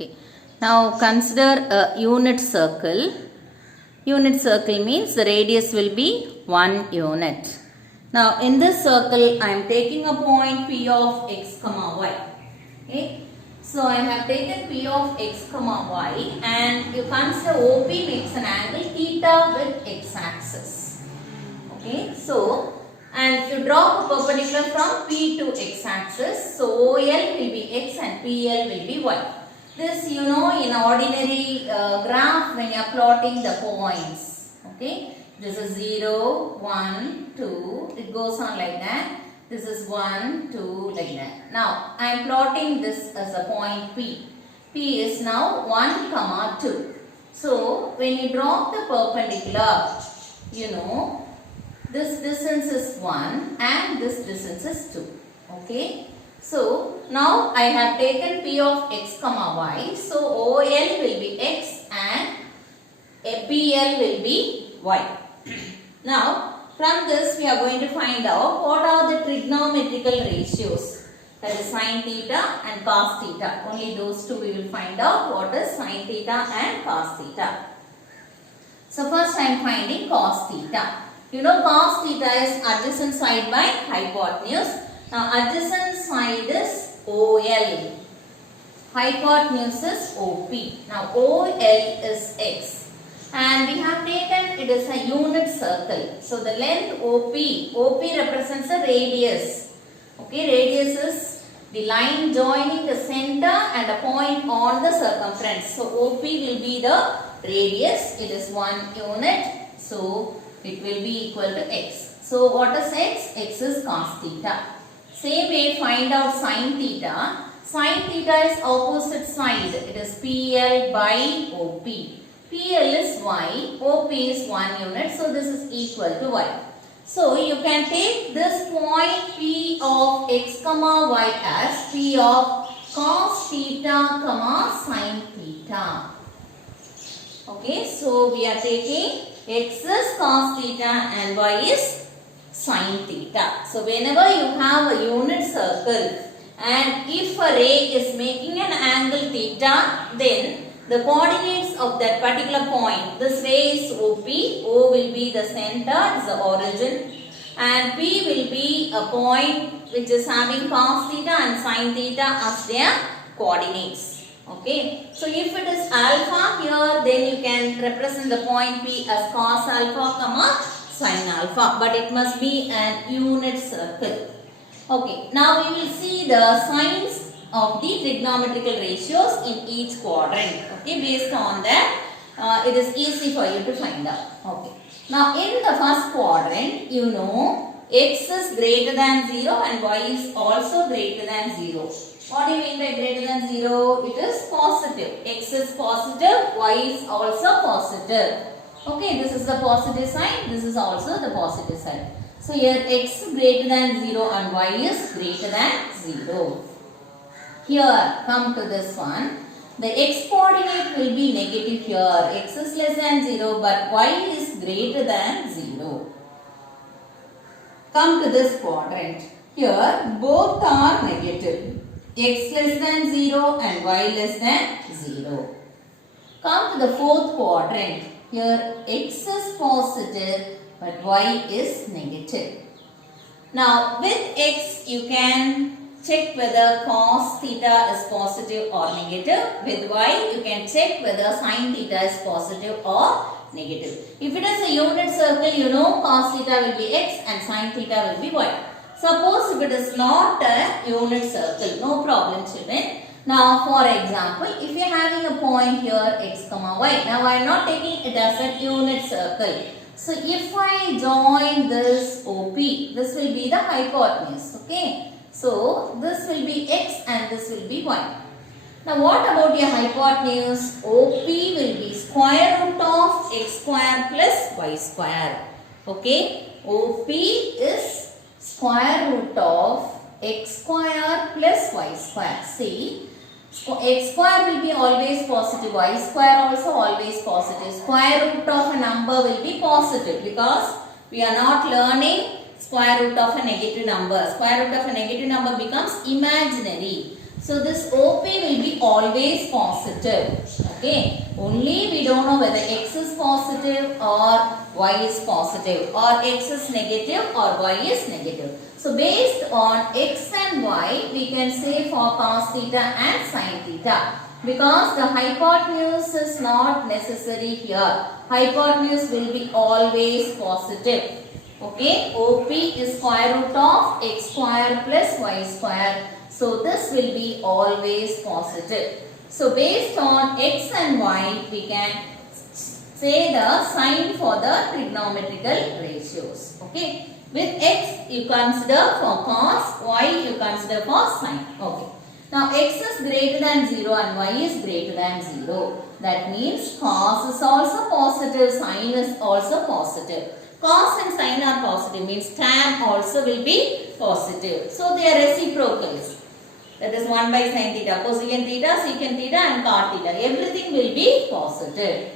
Okay. Now consider a unit circle. Unit circle means the radius will be 1 unit. Now in this circle I am taking a point P of x comma y. Okay. So I have taken P of x comma y and you consider OP makes an angle theta with x axis. Okay. So and you draw a perpendicular from P to x axis. So OL will be x and PL will be y. This you know in ordinary graph when you are plotting the points. Okay. This is 0, 1, 2. It goes on like that. This is 1, 2 like that. Now I am plotting this as a point P. P is now 1, comma 2. So when you draw the perpendicular, you know this distance is 1 and this distance is 2. Okay. So now I have taken P of x comma y. So OL will be x and PL will be y. Now from this we are going to find out what are the trigonometrical ratios. That is sin theta and cos theta. Only those two we will find out what is sin theta and cos theta. So first I am finding cos theta. You know cos theta is adjacent side by hypotenuse. Now adjacent side is OL. Hypotenuse is OP. Now OL is x. And we have taken it is a unit circle. So the length OP represents a radius. Okay, radius is the line joining the center and a point on the circumference. So OP will be the radius. It is 1 unit. So it will be equal to x. So what is x? X is cos theta. Same way find out sin theta. Sin theta is opposite side. It is PL by OP. PL is y, OP is 1 unit, so this is equal to y. So you can take this point P of x comma y as P of cos theta comma sin theta. Okay, so we are taking x is cos theta and y is sin theta. So whenever you have a unit circle and if a ray is making an angle theta, then the coordinates of that particular point, this ray is OP, O will be the center, is the origin, and P will be a point which is having cos theta and sin theta as their coordinates. Okay, so if it is alpha here, then you can represent the point P as cos alpha comma sin alpha, but it must be an unit circle. Okay, now we will see the signs of the trigonometrical ratios in each quadrant. Okay, based on that, it is easy for you to find out. Okay, now in the first quadrant, you know x is greater than 0 and y is also greater than 0. What do you mean by greater than 0? It is positive. X is positive, y is also positive. Okay, this is the positive side, this is also the positive side. So here x is greater than 0 and y is greater than 0. Here, come to this one. The x coordinate will be negative here. X is less than 0 but y is greater than 0. Come to this quadrant. Here, both are negative. X less than 0 and y less than 0. Come to the fourth quadrant. Here, x is positive but y is negative. Now, with x, you can check whether cos theta is positive or negative. With y, you can check whether sin theta is positive or negative. If it is a unit circle, you know cos theta will be x and sin theta will be y. Suppose if it is not a unit circle, no problem children. Now for example, if you are having a point here x comma y, now I am not taking it as a unit circle. So if I join this OP, this will be the hypotenuse. Okay. So, this will be x and this will be y. Now, what about your hypotenuse? OP will be square root of x square plus y square. Okay. OP is square root of x square plus y square. See, x square will be always positive, y square also always positive. Square root of a number will be positive because we are not learning square root of a negative number. Square root of a negative number becomes imaginary. So So this OP will be always positive. Okay. Only we don't know whether X is positive or Y is positive, or X is negative or Y is negative. So based on X and Y, we can say for cos theta and sin theta. Because the hypotenuse is not necessary here. Hypotenuse will be always positive. Okay. OP is square root of X square plus Y square. So this will be always positive. So based on X and Y, we can say the sign for the trigonometrical ratios. Okay. With X you consider for cos, Y you consider for sin. Okay. Now X is greater than 0 and Y is greater than 0. That means cos is also positive, sin is also positive. Cos and sin are positive, means tan also will be positive. So they are reciprocals. That is 1 by sin theta, cosecant theta, secant theta and cot theta. Everything will be positive.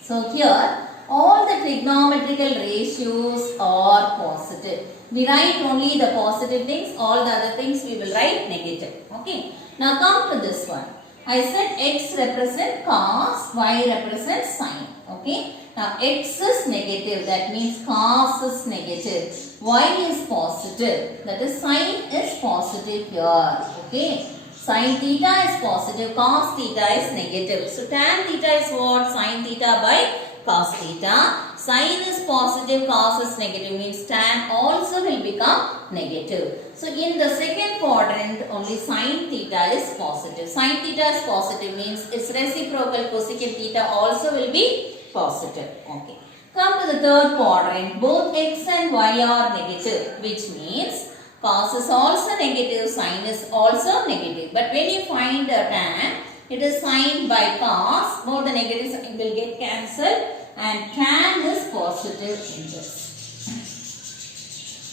So here all the trigonometrical ratios are positive. We write only the positive things, all the other things we will write negative. Okay. Now come to this one. I said X represents cos, Y represents sin. Okay. Now X is negative, that means cos is negative. Y is positive, that is sin is positive here. Okay. Sin theta is positive, cos theta is negative. So tan theta is what? Sin theta by cos theta. Sin is positive, cos is negative, means tan also will become negative. So in the second quadrant only sin theta is positive. Sin theta is positive means its reciprocal cosecant theta also will be positive. Okay. Come to the third quadrant. Both X and Y are negative, which means cos is also negative, sin is also negative. But when you find the tan, it is sin by cos. Both the negative sign will get cancelled and tan is positive in this.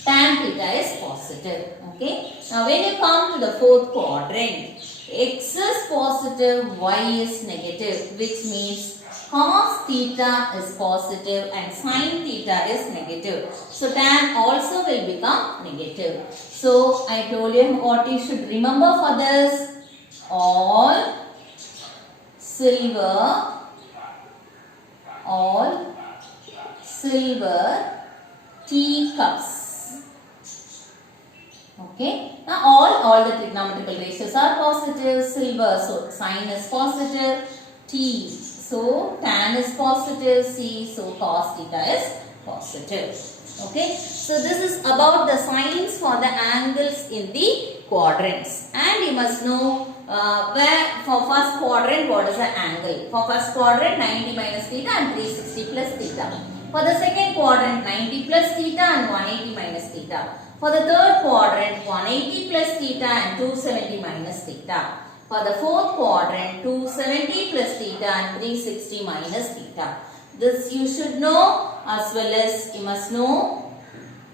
Tan theta is positive. Okay. Now when you come to the fourth quadrant, X is positive, Y is negative, which means cos theta is positive and sin theta is negative. So tan also will become negative. So I told you what you should remember for this. All silver teacups. Okay. Now all the trigonometrical ratios are positive. Silver, so sin is positive. T, so tan is positive. C, so cos theta is positive. Okay. So this is about the signs for the angles in the quadrants. And you must know where for first quadrant what is the angle. For first quadrant 90 minus theta and 360 plus theta. For the second quadrant 90 plus theta and 180 minus theta. For the third quadrant 180 plus theta and 270 minus theta. For the fourth quadrant 270 plus theta and 360 minus theta. This you should know, as well as you must know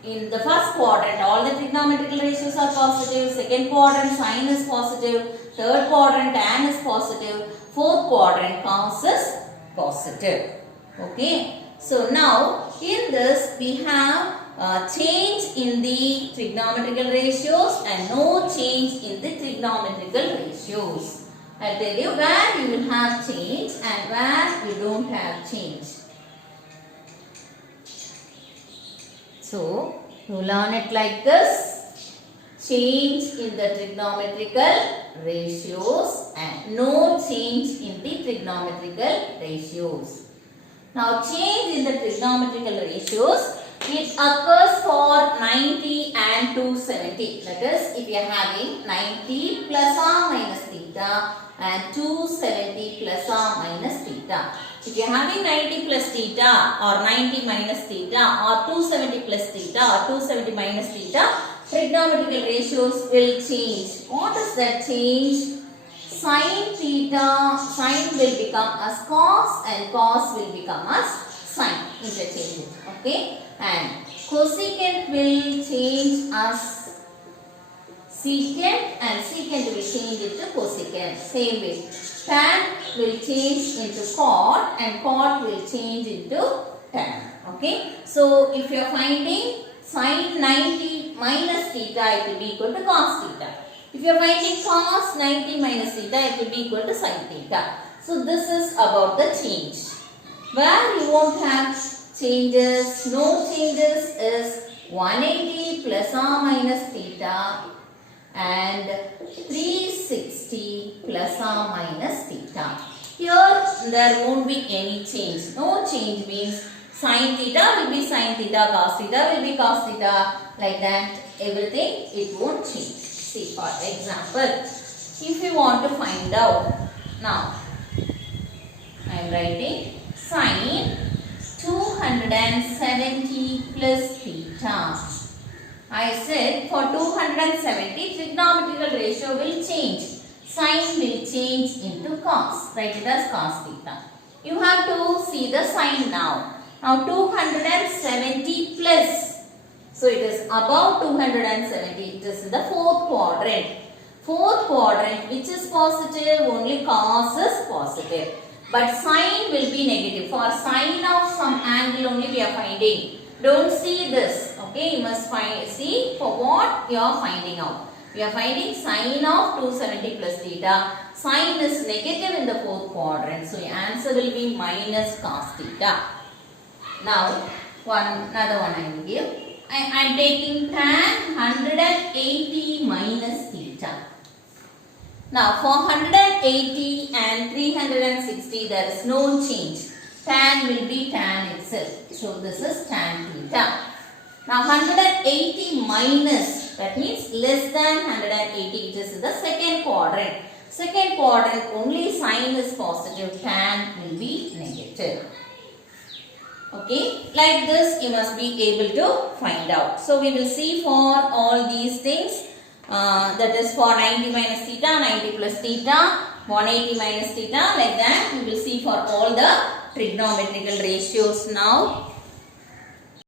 in the first quadrant all the trigonometrical ratios are positive. Second quadrant sin is positive. Third quadrant tan is positive. Fourth quadrant cos is positive. Okay. So now in this we have change in the trigonometrical ratios and no change in the trigonometrical ratios. I tell you where you will have change and where you don't have change. So you learn it like this. Change in the trigonometrical ratios and no change in the trigonometrical ratios. Now change in the trigonometrical ratios, it occurs for 90 and 270. That is, if you are having 90 plus or minus theta and 270 plus or minus theta. If you are having 90 plus theta or 90 minus theta or 270 plus theta or 270 minus theta, trigonometrical ratios will change. What is that change? Sin theta, sin will become as cos and cos will become as sin, interchange. Okay. And cosecant will change as secant and secant will change into cosecant. Same way. Tan will change into cot and cot will change into tan. Okay. So if you are finding sin 90 minus theta, it will be equal to cos theta. If you are finding cos 90 minus theta, it will be equal to sin theta. So this is about the change. Where you won't have changes, no changes is 180 plus or minus theta and 360 plus or minus theta. Here there won't be any change. No change means sin theta will be sin theta, cos theta will be cos theta, like that everything it won't change. See for example, if you want to find out, now I am writing sin 270 plus theta. I said for 270 trigonometrical ratio will change. Sin will change into cos. Write it as cos theta. You have to see the sign now. Now 270 plus. So it is above 270. It is in the fourth quadrant. Fourth quadrant, which is positive, only cos is positive. But sin will be negative. For sin of some angle only we are finding. Don't see this. Okay, you must see for what you are finding out. We are finding sin of 270 plus theta. Sin is negative in the fourth quadrant. So, your answer will be minus cos theta. Now, another one I will give. I am taking tan 180 minus theta. Now, for 180 and 360, there is no change. Tan will be tan itself. So, this is tan theta. Now 180 minus, that means less than 180, it is in the second quadrant. Second quadrant only sin is positive, tan will be negative. Okay, like this you must be able to find out. So we will see for all these things, that is for 90 minus theta, 90 plus theta, 180 minus theta, like that we will see for all the trigonometrical ratios now.